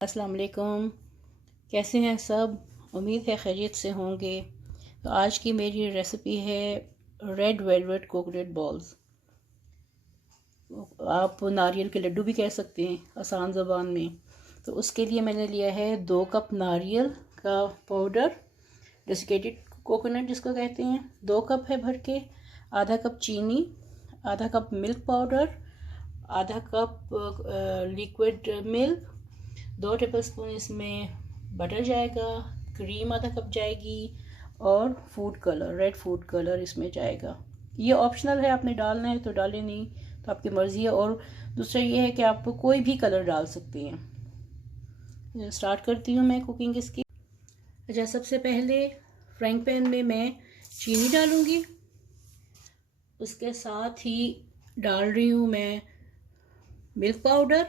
अस्सलाम वालेकुम। कैसे हैं सब? उम्मीद है खैरियत से होंगे। तो आज की मेरी रेसिपी है रेड वेलवेट कोकोनट बॉल्स। आप नारियल के लड्डू भी कह सकते हैं आसान ज़बान में। तो उसके लिए मैंने लिया है 2 कप नारियल का पाउडर, डेसिकेटेड कोकोनट जिसको कहते हैं, 2 कप है भर के। आधा कप चीनी, आधा कप मिल्क पाउडर, आधा कप लिक्विड मिल्क, 2 टेबलस्पून इसमें बटर जाएगा, क्रीम आधा कप जाएगी और food colour, red food colour इसमें जाएगा। ये ऑप्शनल है, आपने डालना है तो डालें, नहीं तो आपकी मर्ज़ी है। और दूसरा ये है कि आप कोई भी कलर डाल सकते हैं। स्टार्ट करती हूँ मैं कुकिंग इसकी। अच्छा, सबसे पहले फ्राइंग पैन में मैं चीनी डालूँगी। उसके साथ ही डाल रही हूँ मैं मिल्क पाउडर,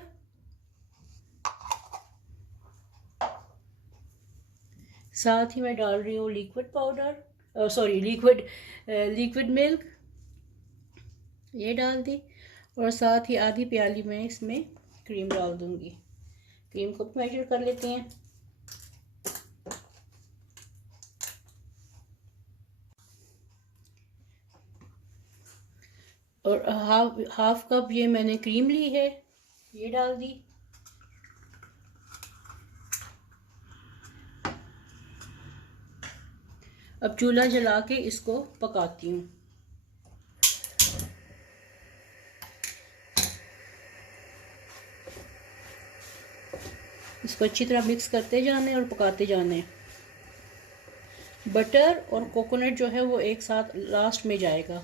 साथ ही मैं डाल रही हूँ लिक्विड पाउडर, लिक्विड मिल्क, ये डाल दी। और साथ ही आधी प्याली में इसमें क्रीम डाल दूंगी। क्रीम को मेजर कर लेते हैं। और हाफ कप ये मैंने क्रीम ली है, ये डाल दी। अब चूल्हा जला के इसको पकाती हूँ। इसको अच्छी तरह मिक्स करते जाने और पकाते जाने। बटर और कोकोनट जो है वो एक साथ लास्ट में जाएगा।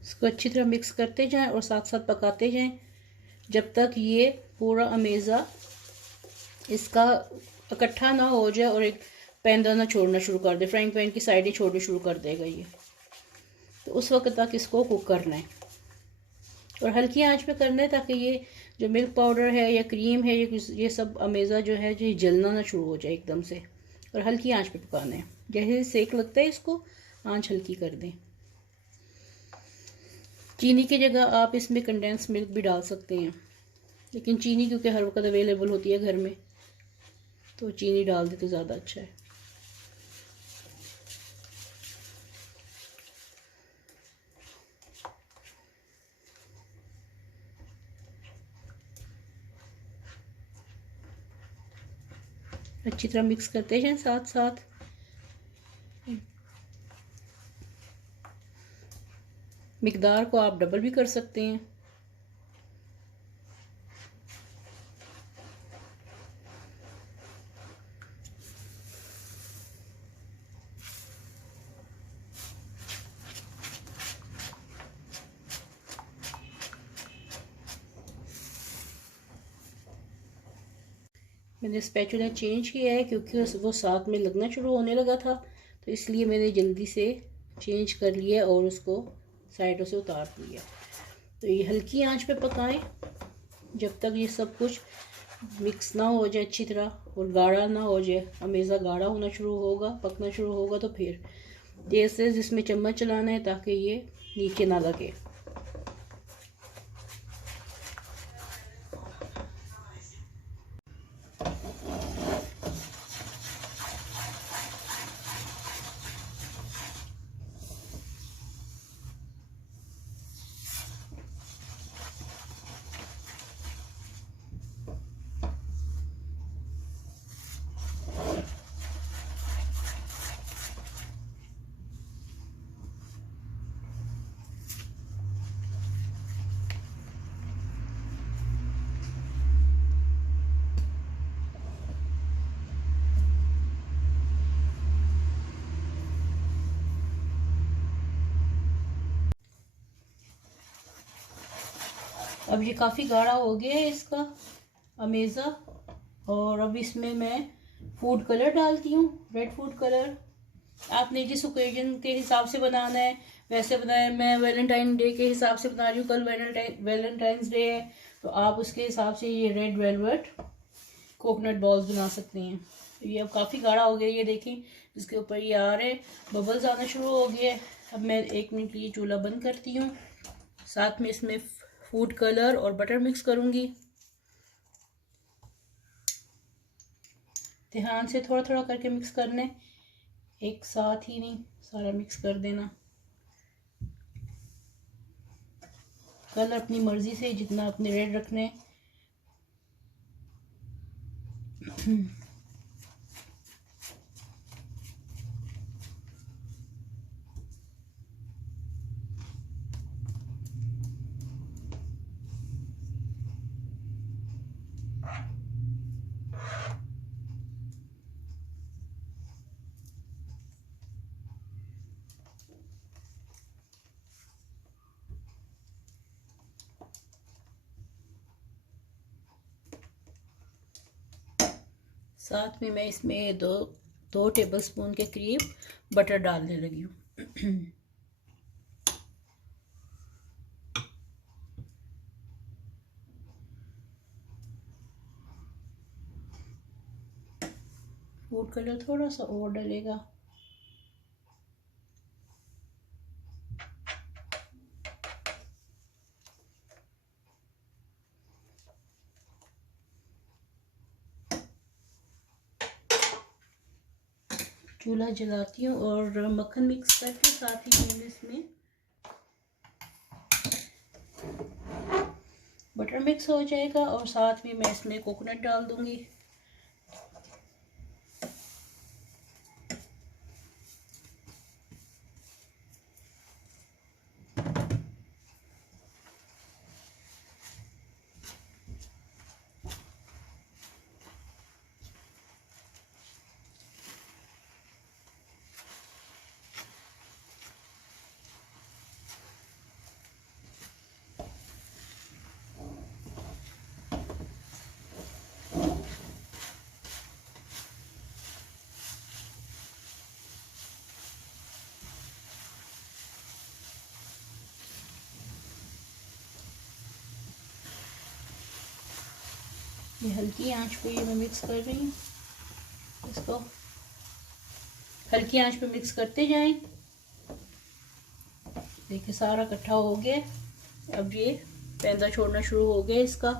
इसको अच्छी तरह मिक्स करते जाएं और साथ साथ पकाते जाएं जब तक ये पूरा अमेज़ा इसका इकट्ठा ना हो जाए और एक पैंदाना छोड़ना शुरू कर दे, फ्राइंग पैन की साइडें छोड़नी शुरू कर देगा ये। तो उस वक्त तक इसको कुक करना है और हल्की आंच पे करना है, ताकि ये जो मिल्क पाउडर है या क्रीम है, ये सब अमेज़ा जो है ये जलना ना शुरू हो जाए एकदम से। और हल्की आंच पे पकाना है। जैसे सेक लगता है इसको आंच हल्की कर दें। चीनी की जगह आप इसमें कंडेंस मिल्क भी डाल सकते हैं, लेकिन चीनी क्योंकि हर वक्त अवेलेबल होती है घर में, तो चीनी डाल दे तो ज़्यादा अच्छा है। अच्छी तरह मिक्स करते जाएं साथ साथ। मिकदार को आप डबल भी कर सकते हैं। मैंने स्पैचुला चेंज किया है क्योंकि वो साथ में लगना शुरू होने लगा था, तो इसलिए मैंने जल्दी से चेंज कर लिया और उसको साइडों से उतार दिया। तो ये हल्की आंच पे पकाएं जब तक ये सब कुछ मिक्स ना हो जाए अच्छी तरह और गाढ़ा ना हो जाए। अमेज़ा गाढ़ा होना शुरू होगा, पकना शुरू होगा, तो फिर तेज़ तेज़ इसमें चम्मच चलाना है ताकि ये नीचे ना लगे। अब ये काफ़ी गाढ़ा हो गया है इसका अमेज़ा। और अब इसमें मैं फूड कलर डालती हूँ, रेड फूड कलर। आपने जिस ओकेजन के हिसाब से बनाना है वैसे बनाए। मैं वैलेंटाइन डे के हिसाब से बना रही हूँ, कल वैलेंटाइंस डे है, तो आप उसके हिसाब से ये रेड वेलवेट कोकोनट बॉल्स बना सकते हैं। ये अब काफ़ी गाढ़ा हो गया, ये देखें इसके ऊपर ये आ रहे बबल्स आना शुरू हो गए। अब मैं 1 मिनट के लिए चूल्हा बंद करती हूँ। साथ में इसमें फूड कलर और बटर मिक्स करूँगी। ध्यान से थोड़ा थोड़ा करके मिक्स करना है, एक साथ ही नहीं सारा मिक्स कर देना। कलर अपनी मर्ज़ी से जितना अपने रेड रखने हैं। साथ में मैं इसमें दो टेबलस्पून के करीब बटर डालने लगी हूँ। फूड कलर थोड़ा सा और डलेगा। चूल्हा जलाती हूँ और मक्खन मिक्स करके साथ ही मैं इसमें बटर मिक्स हो जाएगा और साथ में मैं इसमें कोकोनट डाल दूँगी। ये हल्की आंच पे मैं मिक्स कर रही हूँ। इसको हल्की आंच पे मिक्स करते जाएं। देखिए सारा इकट्ठा हो गया। अब ये पैंदा छोड़ना शुरू हो गया इसका।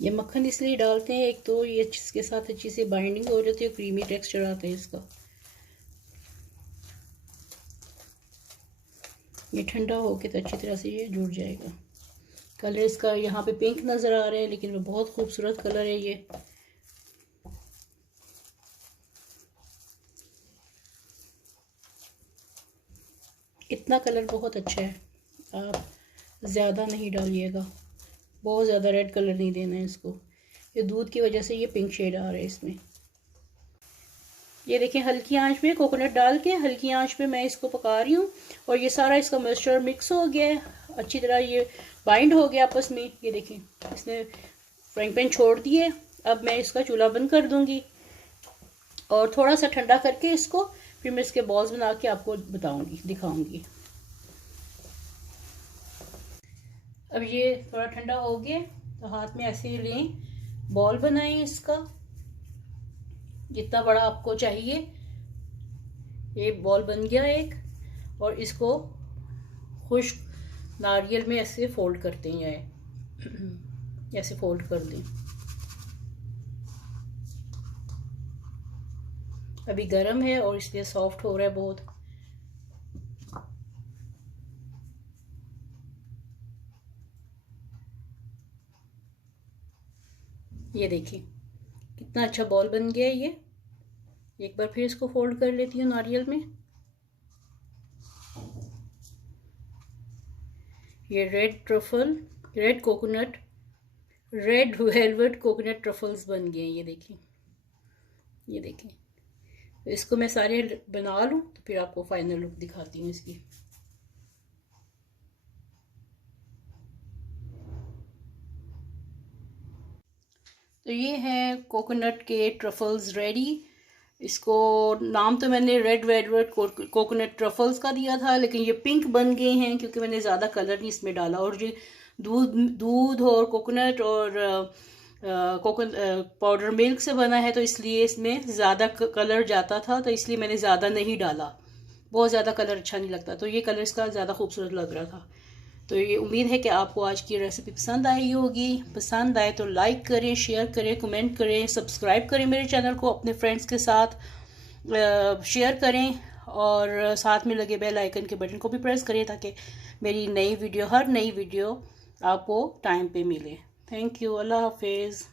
ये मक्खन इसलिए डालते हैं, एक तो ये इसके साथ अच्छी सी बाइंडिंग हो जाती है, क्रीमी टेक्सचर आता है इसका। ये ठंडा होके तो अच्छी तरह से ये जुड़ जाएगा। कलर इसका यहाँ पे पिंक नज़र आ रहा है, लेकिन वो बहुत खूबसूरत कलर है ये। इतना कलर बहुत अच्छा है, आप ज़्यादा नहीं डालिएगा, बहुत ज़्यादा रेड कलर नहीं देना है इसको। ये दूध की वजह से ये पिंक शेड आ रहा है इसमें। ये देखिए हल्की आंच पे कोकोनट डाल के हल्की आंच पे मैं इसको पका रही हूँ और ये सारा इसका मिक्सचर मिक्स हो गया है अच्छी तरह, ये बाइंड हो गया आपस में। ये देखिए इसने फ्राइंग पैन छोड़ दिए। अब मैं इसका चूल्हा बंद कर दूंगी और थोड़ा सा ठंडा करके इसको फिर मैं इसके बॉल्स बना के आपको बताऊंगी, दिखाऊंगी। अब ये थोड़ा ठंडा हो गया तो हाथ में ऐसे ही लें, बॉल बनाएं इसका जितना बड़ा आपको चाहिए। ये बॉल बन गया एक, और इसको खुश्क नारियल में ऐसे फोल्ड करते हैं, ऐसे फोल्ड कर दें। अभी गर्म है और इसलिए सॉफ्ट हो रहा है बहुत। ये देखिए कितना अच्छा बॉल बन गया है ये। एक बार फिर इसको फोल्ड कर लेती हूँ नारियल में। ये red coconut, red velvet coconut truffles बन गए हैं। ये देखिए, ये देखिए। तो इसको मैं सारे बना लूँ तो फिर आपको फाइनल लुक दिखाती हूँ इसकी। तो ये है कोकोनट के ट्रफल्स रेडी। इसको नाम तो मैंने रेड वेलवेट कोकोनट ट्रफल्स का दिया था, लेकिन ये पिंक बन गए हैं क्योंकि मैंने ज़्यादा कलर नहीं इसमें डाला। और ये दूध और कोकोनट और कोकोनट पाउडर मिल्क से बना है, तो इसलिए इसमें ज़्यादा कलर जाता था, तो इसलिए मैंने ज़्यादा नहीं डाला। बहुत ज़्यादा कलर अच्छा नहीं लगता, तो ये कलर इसका ज़्यादा खूबसूरत लग रहा था। तो ये उम्मीद है कि आपको आज की रेसिपी पसंद आई होगी। पसंद आए तो लाइक करें, शेयर करें, कमेंट करें, सब्सक्राइब करें मेरे चैनल को, अपने फ्रेंड्स के साथ शेयर करें और साथ में लगे बेल आइकन के बटन को भी प्रेस करें ताकि मेरी हर नई वीडियो आपको टाइम पे मिले। Thank you. अल्लाह हाफिज़।